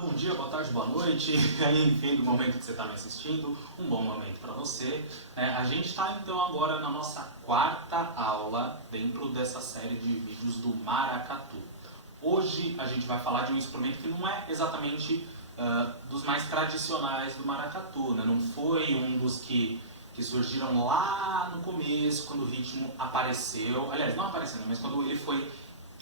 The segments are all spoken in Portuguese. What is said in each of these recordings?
Bom dia, boa tarde, boa noite, enfim, do momento que você está me assistindo, um bom momento para você. A gente está então agora na nossa quarta aula dentro dessa série de vídeos do maracatu. Hoje a gente vai falar de um instrumento que não é exatamente dos mais tradicionais do maracatu, né? Não foi um dos que surgiram lá no começo, quando o ritmo apareceu, aliás, não apareceu, mas quando ele foi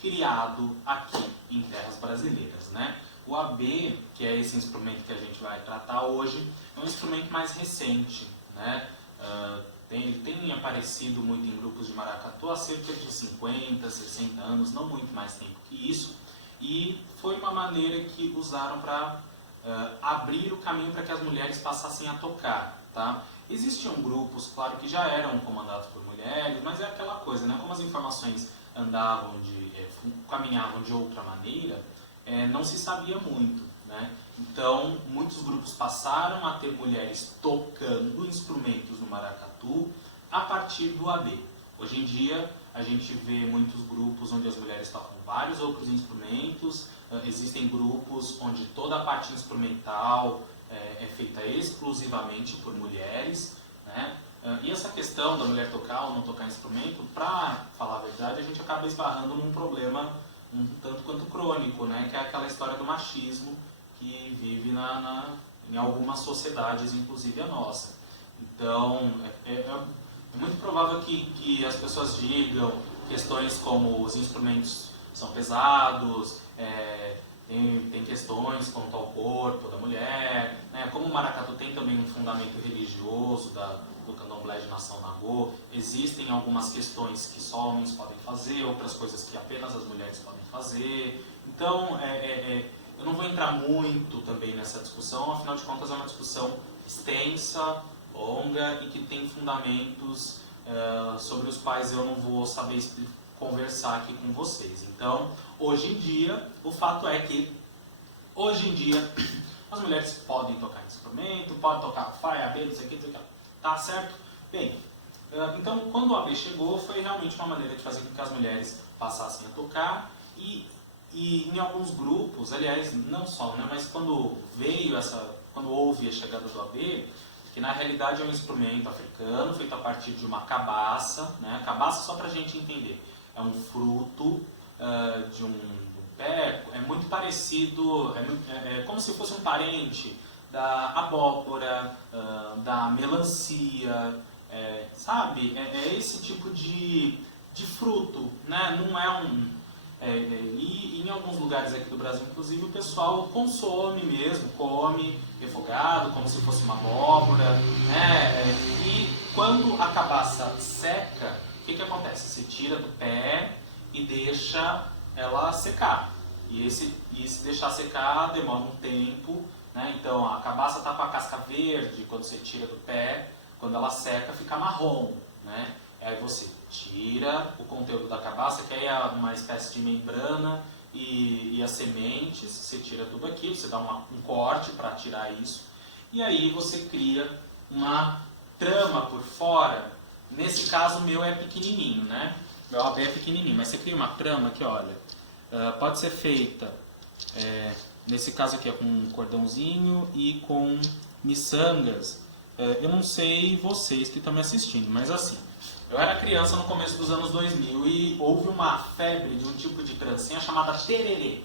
criado aqui em terras brasileiras, né? O AB, que é esse instrumento que a gente vai tratar hoje, é um instrumento mais recente, né? Ele tem aparecido muito em grupos de maracatu há cerca de 50, 60 anos, não muito mais tempo que isso, e foi uma maneira que usaram para abrir o caminho para que as mulheres passassem a tocar, tá? Existiam grupos, claro, que já eram comandados por mulheres, mas é aquela coisa, né? Como as informações caminhavam de outra maneira, não se sabia muito, né? Então, muitos grupos passaram a ter mulheres tocando instrumentos no maracatu a partir do AB. Hoje em dia, a gente vê muitos grupos onde as mulheres tocam vários outros instrumentos, existem grupos onde toda a parte instrumental é feita exclusivamente por mulheres, né? E essa questão da mulher tocar ou não tocar instrumento, para falar a verdade, a gente acaba esbarrando num problema um tanto quanto crônico, né? Que é aquela história do machismo que vive em algumas sociedades, inclusive a nossa. Então, é muito provável que as pessoas digam questões como os instrumentos são pesados, tem questões quanto ao corpo da mulher, né? Como o maracatu tem também um fundamento religioso do candomblé de Nação Nagô, existem algumas questões que só homens podem fazer, outras coisas que apenas as mulheres podem fazer. Então, eu não vou entrar muito também nessa discussão, afinal de contas é uma discussão extensa, longa e que tem fundamentos sobre os quais eu não vou saber conversar aqui com vocês. Então, hoje em dia, o fato é que, hoje em dia, as mulheres podem tocar instrumento, podem tocar faia, AB, não sei o que, tá certo? Bem, então, quando o AB chegou, foi realmente uma maneira de fazer com que as mulheres passassem a tocar e em alguns grupos, aliás, não só, né, mas quando houve a chegada do AB, que na realidade é um instrumento africano feito a partir de uma cabaça, né? Cabaça, só para a gente entender, é um fruto de um pé, é muito parecido, é como se fosse um parente da abóbora, da melancia, sabe? É esse tipo de fruto, né? Não é um... e em alguns lugares aqui do Brasil, inclusive, o pessoal consome mesmo, come refogado, como se fosse uma abóbora, né? E quando a cabaça seca, o que acontece? Você tira do pé e deixa ela secar. E se deixar secar demora um tempo, né? Então a cabaça está com a casca verde quando você tira do pé, quando ela seca fica marrom, né? Aí você tira o conteúdo da cabaça, que aí é uma espécie de membrana e as sementes, você tira tudo aquilo, você dá um corte para tirar isso, e aí você cria uma trama por fora. Nesse caso o meu é pequenininho, né? Meu AB é pequenininho, mas você cria uma trama que, olha, pode ser feita, nesse caso aqui é com um cordãozinho e com miçangas. Eu não sei vocês que estão me assistindo, mas assim, eu era criança no começo dos anos 2000 e houve uma febre de um tipo de trancinha chamada tererê.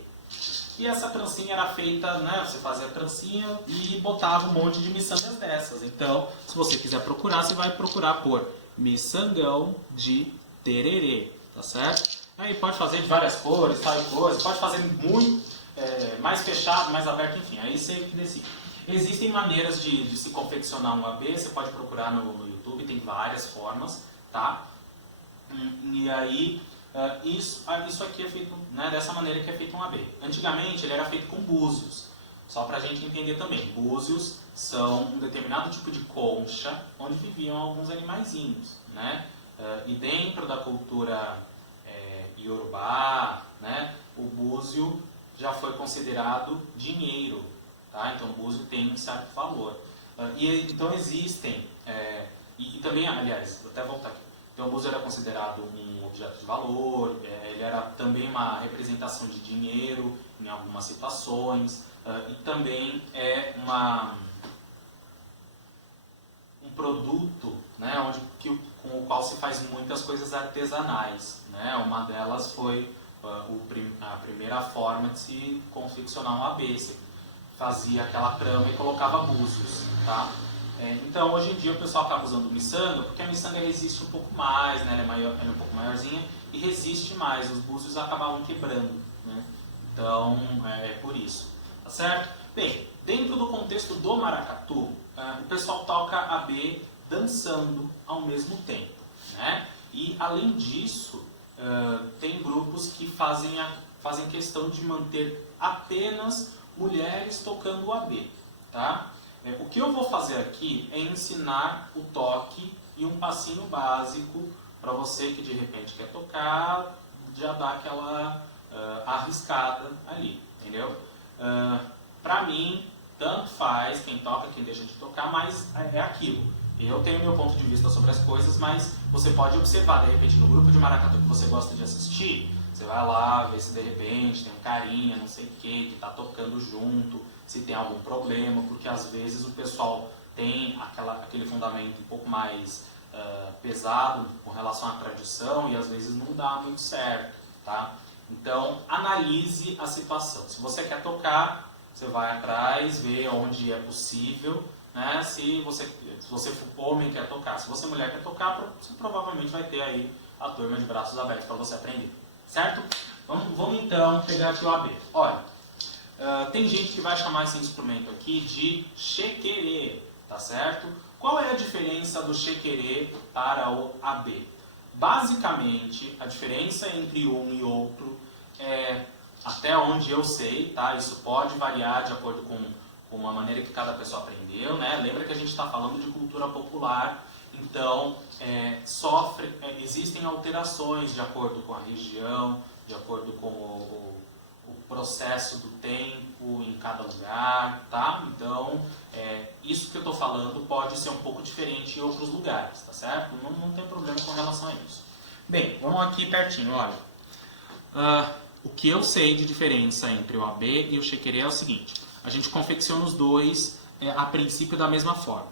E essa trancinha era feita, né, você fazia a trancinha e botava um monte de miçangas dessas. Então, se você quiser procurar, você vai procurar por miçangão de tererê, tá certo? Aí pode fazer de várias cores, tal coisa, pode fazer muito mais fechado, mais aberto, enfim, aí você que decide. Existem maneiras de se confeccionar um AB, você pode procurar no YouTube, tem várias formas, tá? E aí, isso aqui é feito, né, dessa maneira que é feito um AB. Antigamente ele era feito com búzios, só para a gente entender também. Búzios são um determinado tipo de concha onde viviam alguns animaizinhos, né? E dentro da cultura iorubá, né, o búzio já foi considerado dinheiro, tá? Então o búzio tem um certo valor. Então existem, e também, aliás, vou até voltar aqui. Então o búzio era considerado um objeto de valor, ele era também uma representação de dinheiro em algumas situações. e também é um produto, né, com o qual se faz muitas coisas artesanais, né? Uma delas foi a primeira forma de se confeccionar um AB. Você fazia aquela trama e colocava búzios, tá? Então hoje em dia o pessoal acaba usando miçanga porque a miçanga resiste um pouco mais, né? Ela é um pouco maiorzinha e resiste mais. Os búzios acabavam quebrando, né? Então é por isso, tá certo? Bem, dentro do contexto do maracatu, o pessoal toca AB dançando ao mesmo tempo, né? E além disso, tem grupos que fazem questão de manter apenas mulheres tocando o AB, tá? O que eu vou fazer aqui é ensinar o toque e um passinho básico para você que de repente quer tocar, já dar aquela arriscada ali, entendeu? Para mim, tanto faz quem toca, quem deixa de tocar, mas é aquilo. Eu tenho meu ponto de vista sobre as coisas, mas você pode observar, de repente, no grupo de maracatu que você gosta de assistir, você vai lá, ver se de repente tem um carinha, não sei o que está tocando junto, se tem algum problema, porque às vezes o pessoal tem aquele fundamento um pouco mais pesado com relação à tradição e às vezes não dá muito certo, tá? Então, analise a situação. Se você quer tocar, você vai atrás, vê onde é possível, né? Se você for homem e quer tocar, se você mulher quer tocar, você provavelmente vai ter aí a turma de braços abertos para você aprender, certo? Vamos então pegar aqui o AB. Olha, tem gente que vai chamar esse instrumento aqui de chequerê, tá certo? Qual é a diferença do chequerê para o AB? Basicamente, a diferença entre um e outro é, até onde eu sei, tá? Isso pode variar de acordo com a maneira que cada pessoa aprendeu, né? Lembra que a gente está falando de cultura popular, então existem alterações de acordo com a região, de acordo com o processo do tempo em cada lugar, tá? Então, isso que eu estou falando pode ser um pouco diferente em outros lugares, tá certo? Não tem problema com relação a isso. Bem, vamos aqui pertinho, olha. O que eu sei de diferença entre o AB e o chequerê é o seguinte: a gente confecciona os dois a princípio da mesma forma.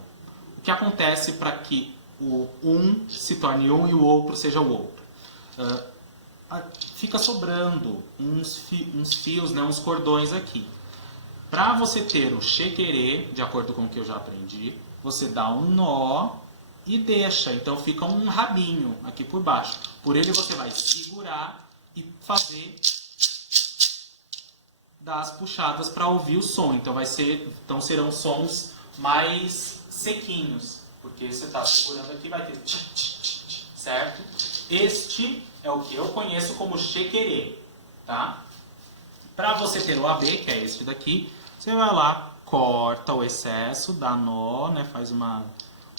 O que acontece para que o um se torne um e o outro seja o outro? Fica sobrando uns fios, né, uns cordões aqui. Para você ter o chequerê, de acordo com o que eu já aprendi, você dá um nó e deixa. Então fica um rabinho aqui por baixo. Por ele você vai segurar e fazer das puxadas para ouvir o som. Então serão sons mais sequinhos, porque você está segurando aqui, vai ter tch, tch, tch, tch, certo? Este é o que eu conheço como chequerê, tá? Para você ter o AB, que é este daqui, você vai lá, corta o excesso, dá nó, né? Faz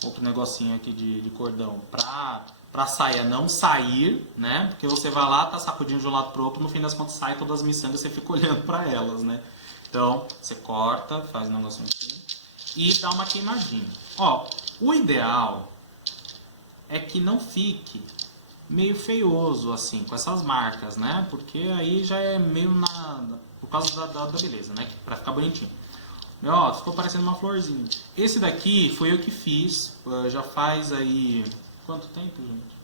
outro negocinho aqui de cordão para a saia não sair, né? Porque você vai lá, tá sacudindo de um lado pro outro, no fim das contas sai todas as miçangas e você fica olhando para elas, né? Então, você corta, faz um negocinho aqui e dá uma queimadinha. Ó, o ideal é que não fique meio feioso, assim, com essas marcas, né? Porque aí já é meio por causa da beleza, né? Pra ficar bonitinho. Ó, ficou parecendo uma florzinha. Esse daqui foi eu que fiz, já faz aí... Quanto tempo, gente?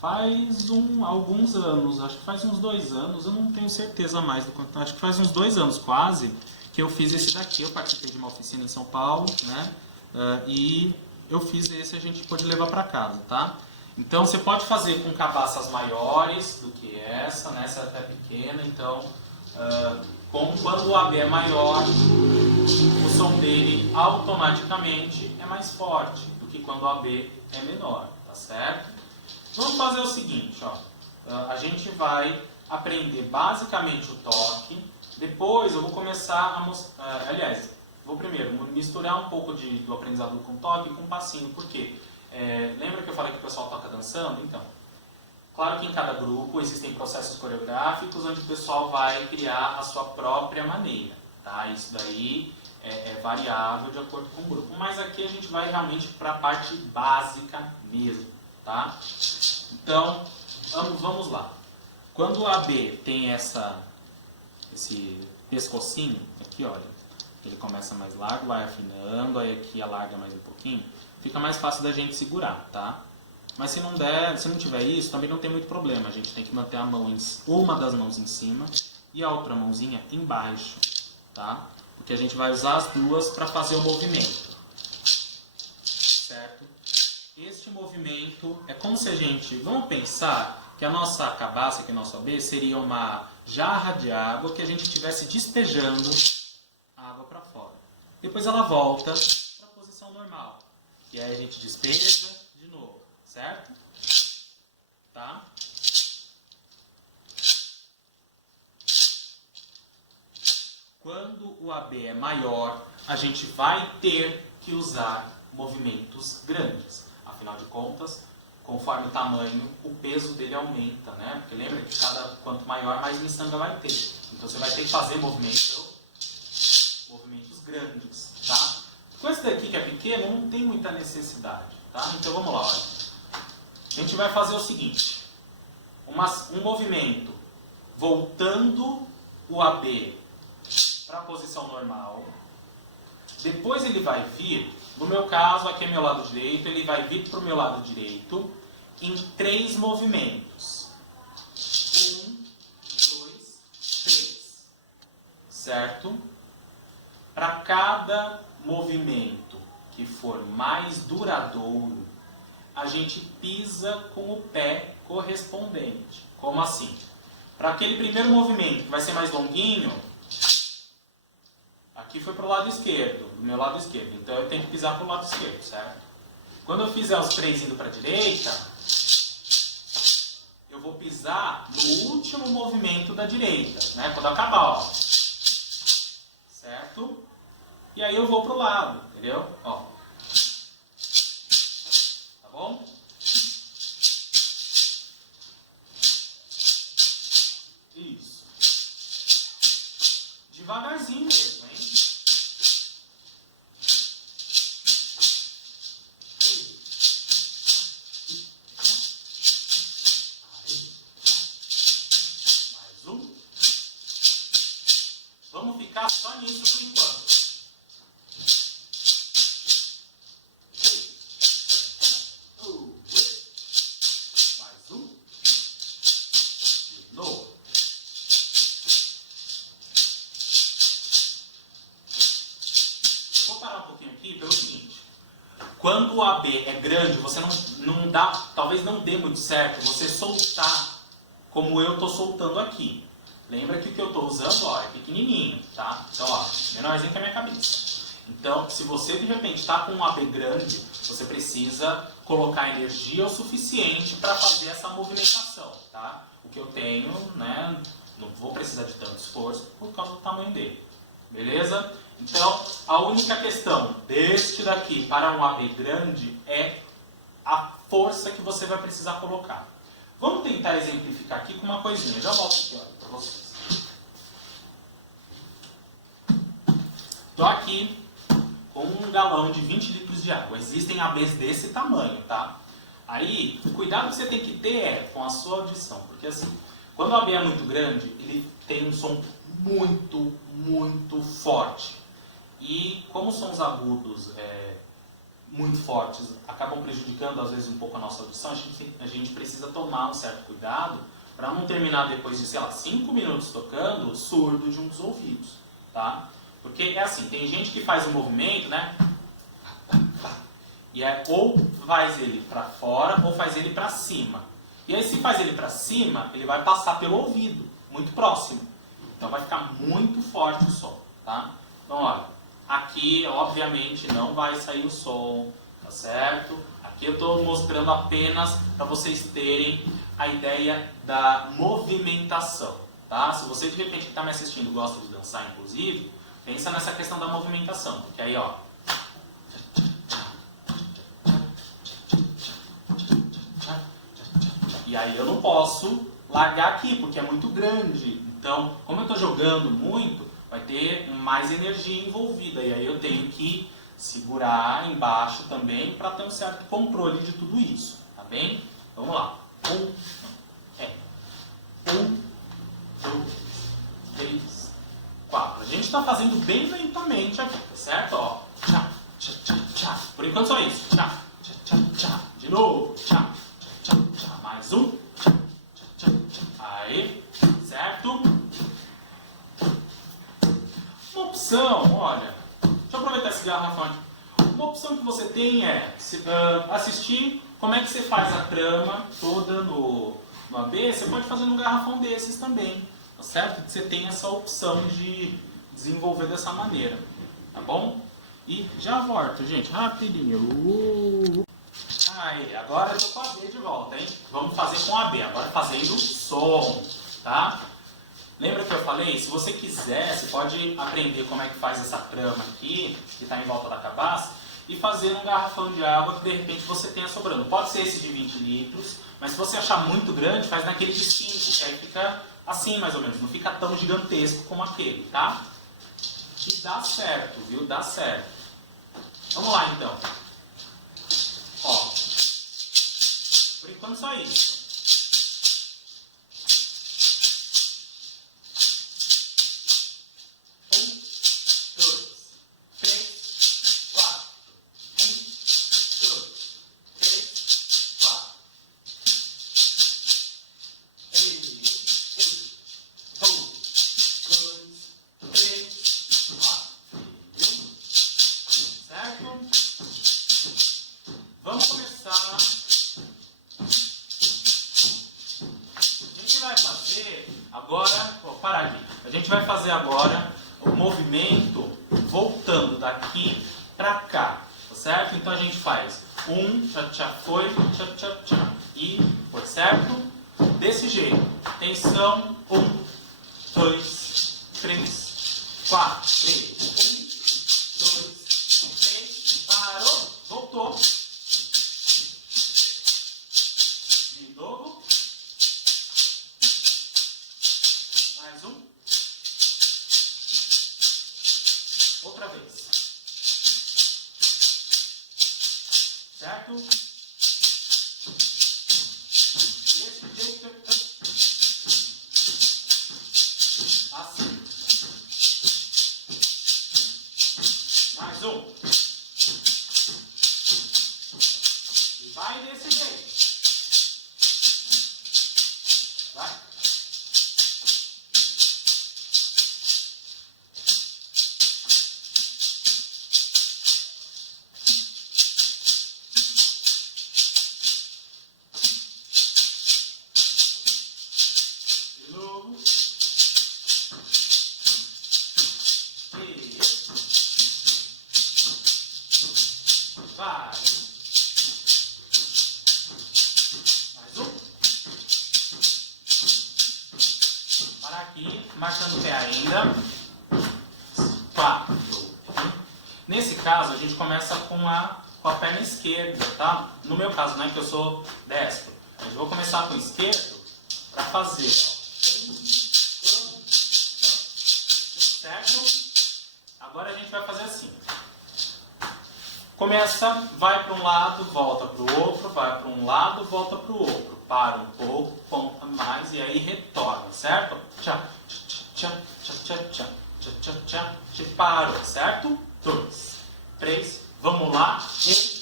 Faz alguns anos, acho que faz uns 2 anos, eu não tenho certeza mais do quanto, acho que faz uns 2 anos quase, que eu fiz esse daqui. Eu participei de uma oficina em São Paulo, né? E eu fiz esse, a gente pôde levar para casa, tá? Então você pode fazer com cabaças maiores do que essa, né? Essa é até pequena, então quando o AB é maior, o som dele automaticamente é mais forte do que quando o AB é menor, tá certo? Vamos fazer o seguinte, ó. A gente vai aprender basicamente o toque, depois eu vou começar a mostrar, vou primeiro misturar um pouco do aprendizado com toque e com passinho, por quê? Lembra que eu falei que o pessoal toca dançando? Então, claro que em cada grupo existem processos coreográficos onde o pessoal vai criar a sua própria maneira, tá? Isso daí é variável de acordo com o grupo, mas aqui a gente vai realmente para a parte básica mesmo, tá? Então, vamos lá. Quando o AB tem esse pescocinho aqui, aqui, olha, ele começa mais largo, vai afinando, aí aqui alarga mais um pouquinho, fica mais fácil da gente segurar, tá? Mas se não der, se não tiver isso, também não tem muito problema. A gente tem que manter a mão, uma das mãos em cima e a outra mãozinha embaixo, tá? Porque a gente vai usar as duas para fazer o movimento, certo? Este movimento é como se a gente, vamos pensar que a nossa cabaça, que o nosso AB, seria uma jarra de água que a gente estivesse despejando a água para fora. Depois ela volta para a posição normal. E aí a gente despeja de novo, certo? Tá? Quando o AB é maior, a gente vai ter que usar movimentos grandes. Afinal de contas, conforme o tamanho, o peso dele aumenta, né? Porque lembra que quanto maior, mais miçanga vai ter. Então você vai ter que fazer movimentos grandes, tá? Com esse daqui que é pequeno, não tem muita necessidade, tá? Então vamos lá, olha. A gente vai fazer o seguinte. Um movimento voltando o AB para a posição normal. Depois ele vai vir, no meu caso, aqui é meu lado direito, ele vai vir para o meu lado direito em 3 movimentos. 1, 2, 3. Certo? Para cada movimento que for mais duradouro, a gente pisa com o pé correspondente. Como assim? Para aquele primeiro movimento que vai ser mais longuinho, aqui foi para o lado esquerdo, do meu lado esquerdo. Então eu tenho que pisar para o lado esquerdo, certo? Quando eu fizer os 3 indo para a direita, eu vou pisar no último movimento da direita, né? Quando acabar, ó. Certo? E aí eu vou para o lado, entendeu? Ó. Tá bom? Isso. Devagarzinho mesmo, hein? Mais um. Vamos ficar só nisso por enquanto. Mais um. De novo. Vou parar um pouquinho aqui pelo seguinte. Quando o AB é grande, você não dá, talvez não dê muito certo você soltar como eu estou soltando aqui. Lembra que o que eu estou usando, ó, é pequenininho, tá? Então, ó, menorzinho que a minha cabeça. Então, se você de repente está com um AB grande, você precisa colocar energia o suficiente para fazer essa movimentação, tá? O que eu tenho, né, não vou precisar de tanto esforço por causa do tamanho dele. Beleza? Então, a única questão deste daqui para um AB grande é a força que você vai precisar colocar. Vamos tentar exemplificar aqui com uma coisinha. Já volto aqui, olha, para vocês. Estou aqui com um galão de 20 litros de água. Existem ABs desse tamanho, tá? Aí, o cuidado que você tem que ter é com a sua audição. Porque assim, quando o AB é muito grande, ele tem um som muito, muito forte. E como sons agudos muito fortes acabam prejudicando às vezes um pouco a nossa audição, a gente precisa tomar um certo cuidado para não terminar depois de, sei lá, 5 minutos tocando surdo de um dos ouvidos, tá? Porque é assim, tem gente que faz um movimento, né? E ou faz ele para fora ou faz ele para cima. E aí se faz ele para cima, ele vai passar pelo ouvido, muito próximo. Então vai ficar muito forte o som, tá? Então olha, aqui, obviamente, não vai sair o som, tá certo? Aqui eu estou mostrando apenas para vocês terem a ideia da movimentação, tá? Se você, de repente, que está me assistindo, gosta de dançar, inclusive, pensa nessa questão da movimentação, porque aí, ó... E aí eu não posso largar aqui, porque é muito grande. Então, como eu estou jogando muito, vai ter mais energia envolvida. E aí eu tenho que segurar embaixo também para ter um certo controle de tudo isso. Tá bem? Vamos lá. 1, 2, 3, 4. A gente está fazendo bem lentamente aqui, tá certo? Ó, tchá, tchá, tchá, tchá. Por enquanto só isso. Tchá, tchá, tchá, tchá. De novo. Tchá, tchá, tchá, tchá. Mais um. Tchá, tchá, tchá, tchá. Aí, certo? Uma opção, olha, deixa eu aproveitar esse garrafão aqui. Uma opção que você tem é assistir como é que você faz a trama toda no AB. Você pode fazer num garrafão desses também, tá certo? Você tem essa opção de desenvolver dessa maneira, tá bom? E já volto, gente, rapidinho. Aí, agora eu tô com a AB de volta, hein? Vamos fazer com a AB, agora fazendo som, tá? Lembra que eu falei? Se você quiser, você pode aprender como é que faz essa trama aqui, que está em volta da cabaça, e fazer um garrafão de água que de repente você tenha sobrando. Pode ser esse de 20 litros, mas se você achar muito grande, faz naquele de 5, que aí fica assim mais ou menos, não fica tão gigantesco como aquele, tá? E dá certo, viu? Dá certo. Vamos lá então. Ó, por enquanto só isso. Vamos começar. A gente vai fazer agora, vou parar aqui. A gente vai fazer agora o movimento voltando daqui para cá, tá certo? Então a gente faz tchá tchá foi, tchá tchá tchá e foi, certo? Desse jeito. Atenção, 1, 2, 3, 4, 3, 1, 2, 3, parou, voltou. De novo. Mais um. Outra vez. Certo? Desse jeito. Assim. Mais um. E vai desse jeito. Vai. De novo. E vai. Mais um. Para aqui, marcando o pé ainda. 4. Nesse caso, a gente começa com a perna esquerda, tá? No meu caso, né, que eu sou destro. Eu vou começar com o esquerdo para fazer. Certo? Agora a gente vai fazer assim. Começa, vai para um lado, volta para o outro, vai para um lado, volta para o outro. Para um pouco, ponta mais e aí retorna, certo? Tchá, tchá, tchá, tchá, tchá, tchá, tchá, tchá, tchá, parou, certo? 2, 3, vamos lá. 1.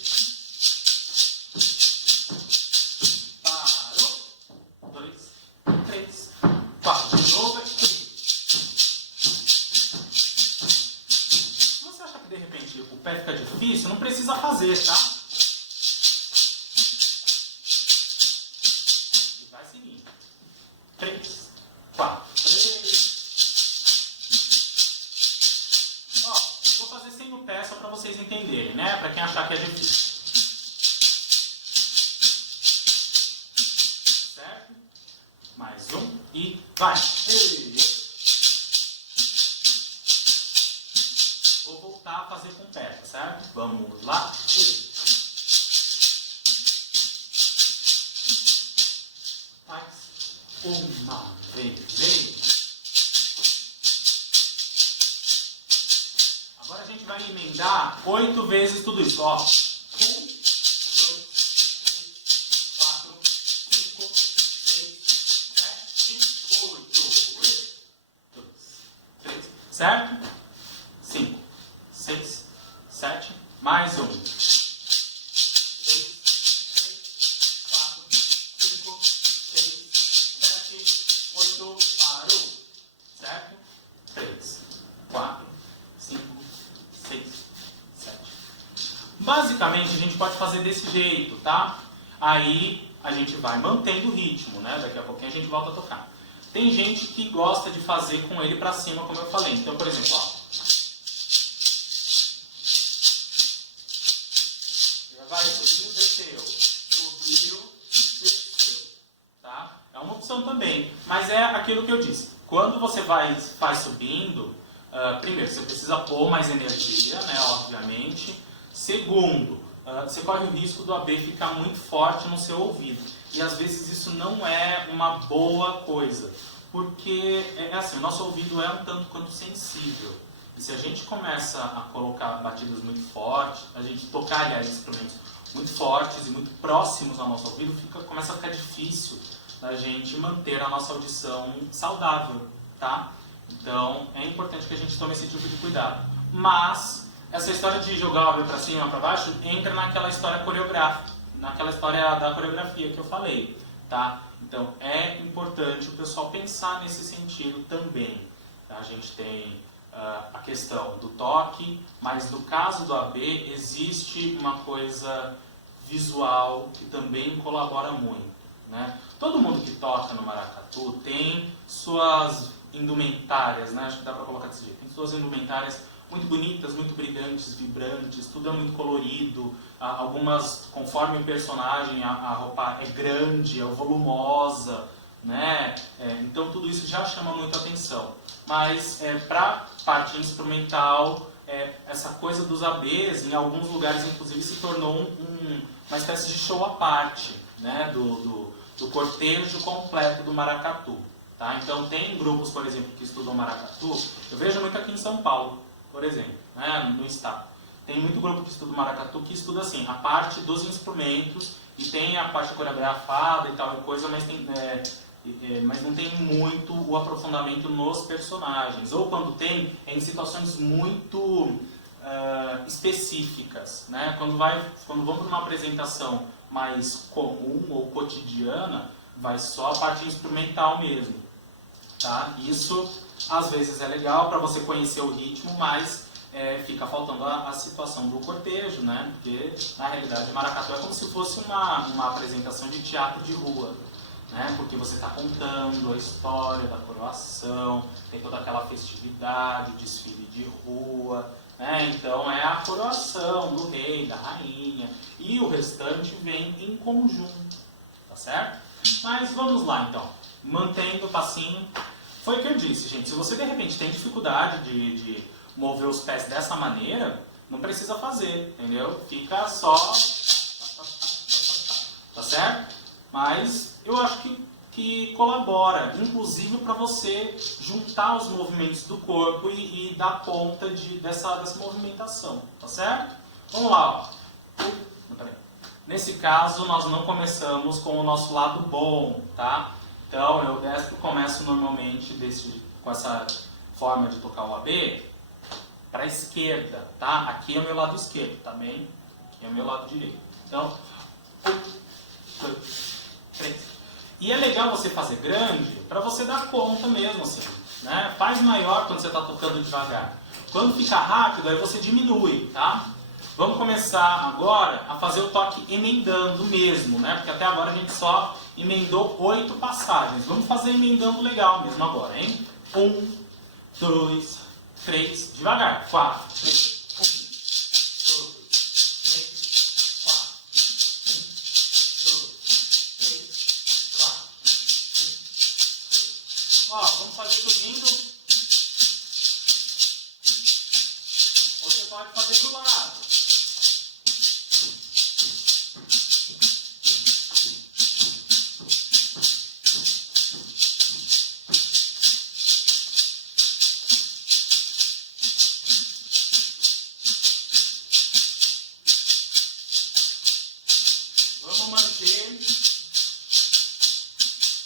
Parou. 2, 3, 4. De novo. Se você acha que de repente o pé fica difícil, não precisa fazer, tá? E vai seguindo. 3, 4, 3. Ó, vou fazer sem o pé só para vocês entenderem, né? Para quem achar que é difícil. Certo? Mais um e vai. Vou voltar a fazer com o pé, certo? Vamos lá. Mais uma vez. Agora a gente vai emendar 8 vezes tudo isso, ó. 1, 2, 3, 4, 5, 6, 7, 8. 2, 3, certo? 5, 6, 7, mais um. 8, parou, certo? 3, 4, 5, 6, 7. Basicamente, a gente pode fazer desse jeito, tá? Aí a gente vai mantendo o ritmo, né? Daqui a pouquinho a gente volta a tocar. Tem gente que gosta de fazer com ele pra cima, como eu falei. Então, por exemplo, ó. Vai, subiu, desceu. Subiu, desceu. Tá? É uma opção também. Mas é aquilo que eu disse. Quando você vai subindo, primeiro, você precisa pôr mais energia, né? Obviamente. Segundo, você corre o risco do AB ficar muito forte no seu ouvido. E às vezes isso não é uma boa coisa. Porque é assim, o nosso ouvido é um tanto quanto sensível. E se a gente começa a colocar batidas muito fortes, a gente tocar, aliás, instrumentos muito fortes e muito próximos ao nosso ouvido, começa a ficar difícil a gente manter a nossa audição saudável, tá? Então, é importante que a gente tome esse tipo de cuidado. Mas, essa história de jogar o AB para cima e para baixo entra naquela história coreográfica, naquela história da coreografia que eu falei, tá? Então, é importante o pessoal pensar nesse sentido também. Tá? A gente tem a questão do toque, mas no caso do AB existe uma coisa visual que também colabora muito, né? Todo mundo que toca no maracatu tem suas indumentárias, né? Acho que dá para colocar desse jeito. Tem suas indumentárias muito bonitas, muito brilhantes, vibrantes, tudo é muito colorido. Algumas, conforme o personagem, a roupa é grande, é volumosa, né? Então tudo isso já chama muito atenção. Mas para parte instrumental, essa coisa dos ABs, em alguns lugares inclusive se tornou uma espécie de show à parte, né? do cortejo completo do maracatu. Tá? Então tem grupos, por exemplo, que estudam maracatu, eu vejo muito aqui em São Paulo, por exemplo, né? No estado. Tem muito grupo que estuda maracatu que estuda assim, a parte dos instrumentos, e tem a parte coreografada e tal coisa, mas não tem muito o aprofundamento nos personagens. Ou quando tem, é em situações muito específicas. Né? Quando vão para uma apresentação mais comum ou cotidiana, vai só a parte instrumental mesmo. Tá? Isso às vezes é legal para você conhecer o ritmo, mas fica faltando a situação do cortejo, né? Porque na realidade o maracatu é como se fosse uma apresentação de teatro de rua. Né? Porque você está contando a história da coroação, tem toda aquela festividade, o desfile de rua, né? Então é a coroação do rei, da rainha, e o restante vem em conjunto, tá certo? Mas vamos lá então, mantendo o passinho. Foi o que eu disse, gente, se você de repente tem dificuldade de mover os pés dessa maneira, não precisa fazer, entendeu? Fica só, tá certo? Mas eu acho que colabora, inclusive para você juntar os movimentos do corpo e dar conta dessa movimentação, tá certo? Vamos lá, ó. Nesse caso, nós não começamos com o nosso lado bom, tá? Então, eu destro começo normalmente com essa forma de tocar o AB para a esquerda, tá? Aqui é o meu lado esquerdo, tá bem? Aqui é o meu lado direito. Então, 1, 2, 3. E é legal você fazer grande para você dar conta mesmo, assim, né? Faz maior quando você está tocando devagar. Quando fica rápido, aí você diminui, tá? Vamos começar agora a fazer o toque emendando mesmo, né? Porque até agora a gente só emendou 8 passagens. Vamos fazer emendando legal mesmo agora, hein? 1, 2, 3, devagar. 4, 3. Ó, vamos fazer subindo. Você pode fazer do lado. Vamos manter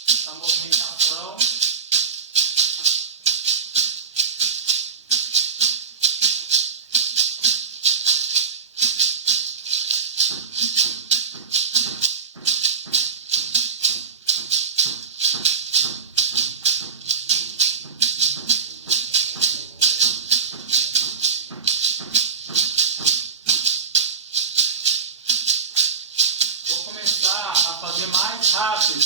essa movimentação. fazer mais rápido.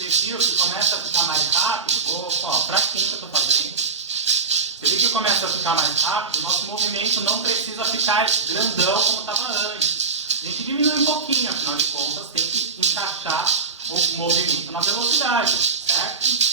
Você viu que começa a ficar mais rápido? Opa, pra quem que eu estou fazendo? Você viu que começa a ficar mais rápido? Nosso movimento não precisa ficar grandão como estava antes. A gente diminui um pouquinho, afinal de contas, tem que encaixar o movimento na velocidade, certo?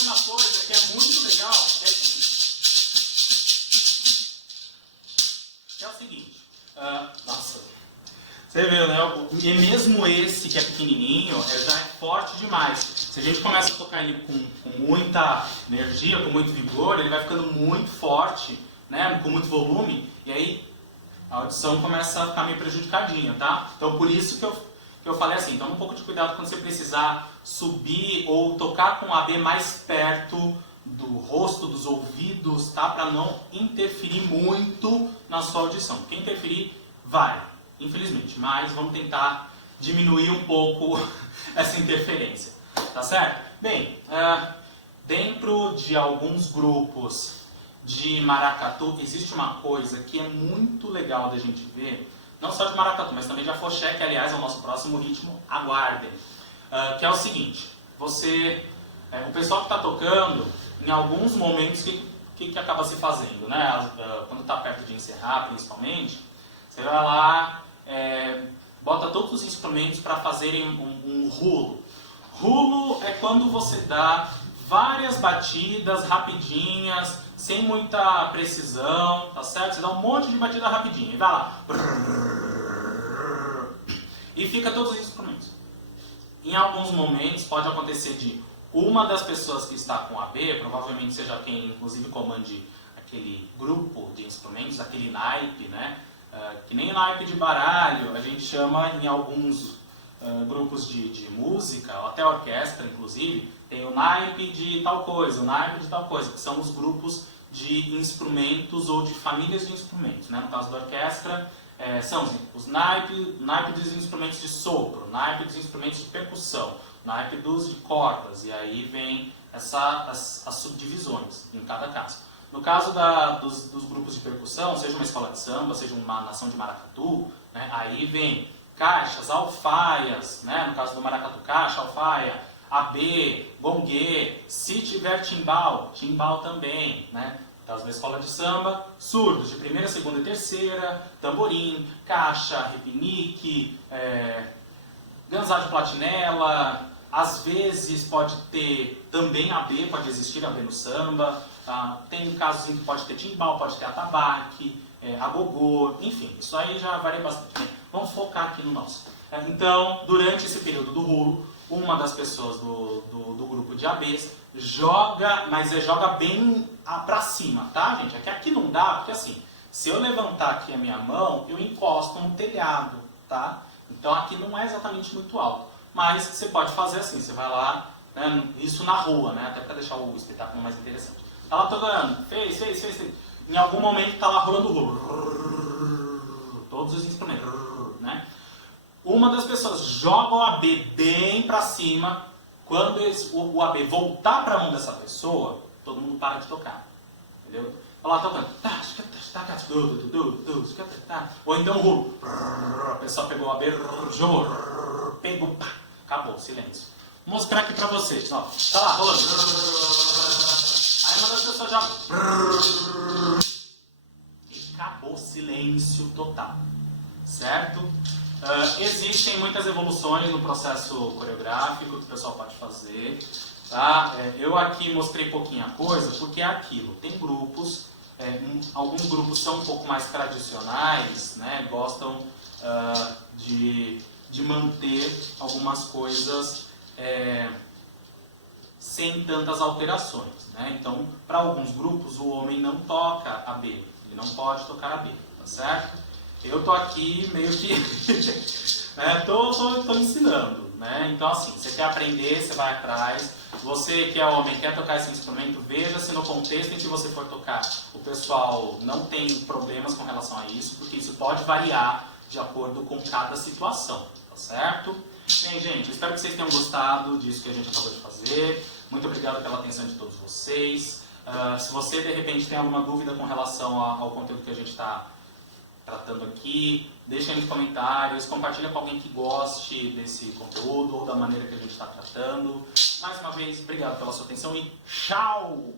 Uma coisa que é muito legal é o seguinte, nossa, você viu, né? E mesmo esse que é pequenininho, já é forte demais. Se a gente começa a tocar ele com muita energia, com muito vigor, ele vai ficando muito forte, né? Com muito volume, e aí a audição começa a ficar meio prejudicadinha, tá? Então por isso que eu falei assim, toma um pouco de cuidado quando você precisar subir ou tocar com o AB mais perto do rosto, dos ouvidos, tá? Para não interferir muito na sua audição. Porque interferir vai, infelizmente, mas vamos tentar diminuir um pouco essa interferência, tá certo? Bem, dentro de alguns grupos de maracatu existe uma coisa que é muito legal da gente ver, não só de maracatu, mas também de afoxé, que aliás é o nosso próximo ritmo, aguardem. Que é o seguinte, o pessoal que está tocando, em alguns momentos, o que acaba se fazendo, né? Quando está perto de encerrar, principalmente, você vai lá, bota todos os instrumentos para fazerem um rulo. Rulo é quando você dá várias batidas rapidinhas, sem muita precisão, tá certo? Você dá um monte de batida rapidinha e vai lá. E fica todos os instrumentos. Em alguns momentos pode acontecer de uma das pessoas que está com AB, provavelmente seja quem inclusive comande aquele grupo de instrumentos, aquele naipe, né? Que nem naipe de baralho, a gente chama em alguns grupos de música, ou até orquestra inclusive, tem o naipe de tal coisa, o naipe de tal coisa, que são os grupos de instrumentos ou de famílias de instrumentos, né? No caso da orquestra, são os naipe dos instrumentos de sopro, naipe dos instrumentos de percussão, naipe de cordas, e aí vem as subdivisões em cada caso. No caso dos grupos de percussão, seja uma escola de samba, seja uma nação de maracatu, né, aí vem caixas, alfaias, né, no caso do maracatu, caixa, alfaia, AB, gongue, se tiver timbal, timbal também, né? No caso da escola de samba, surdos de primeira, segunda e terceira, tamborim, caixa, repinique, ganzá de platinela, às vezes pode ter também AB, pode existir AB no samba, tem casos em que pode ter timbal, pode ter atabaque, agogô, enfim, isso aí já varia bastante. Vamos focar aqui no nosso. Então, durante esse período do rolo, uma das pessoas do grupo de ABs joga, mas joga bem pra cima, tá, gente? É que aqui não dá, porque assim, se eu levantar aqui a minha mão, eu encosto no telhado, tá? Então aqui não é exatamente muito alto. Mas você pode fazer assim, você vai lá, né, isso na rua, né, até para deixar o espetáculo mais interessante. Tá lá tocando, fez. Em algum momento tá lá rolando o rolo. Todos os instrumentos, né? Uma das pessoas joga o AB bem para cima. Quando o AB voltar para a mão dessa pessoa, todo mundo para de tocar. Entendeu? Tá lá tocando. Ou então o rolo. A pessoa pegou o AB, jogou, pegou, pá, acabou, silêncio. Vou mostrar aqui pra vocês. Ó, tá lá, rolando. Aí uma das pessoas joga. E acabou, silêncio total. Certo? Existem muitas evoluções no processo coreográfico que o pessoal pode fazer. Tá? Eu aqui mostrei pouquinha coisa porque é aquilo. Tem grupos, alguns grupos são um pouco mais tradicionais, né? Gostam de manter algumas coisas sem tantas alterações, né? Então, para alguns grupos, o homem não toca AB, ele não pode tocar AB, tá certo? Eu tô aqui meio que tô ensinando, né? Então, assim, você quer aprender, você vai atrás. Você que é homem, quer tocar esse instrumento, veja se no contexto em que você for tocar, o pessoal não tem problemas com relação a isso, porque isso pode variar de acordo com cada situação, tá certo? Bem, gente, espero que vocês tenham gostado disso que a gente acabou de fazer. Muito obrigado pela atenção de todos vocês. Se você, de repente, tem alguma dúvida com relação ao conteúdo que a gente está tratando aqui, deixa aí nos comentários, compartilha com alguém que goste desse conteúdo ou da maneira que a gente está tratando. Mais uma vez, obrigado pela sua atenção e tchau!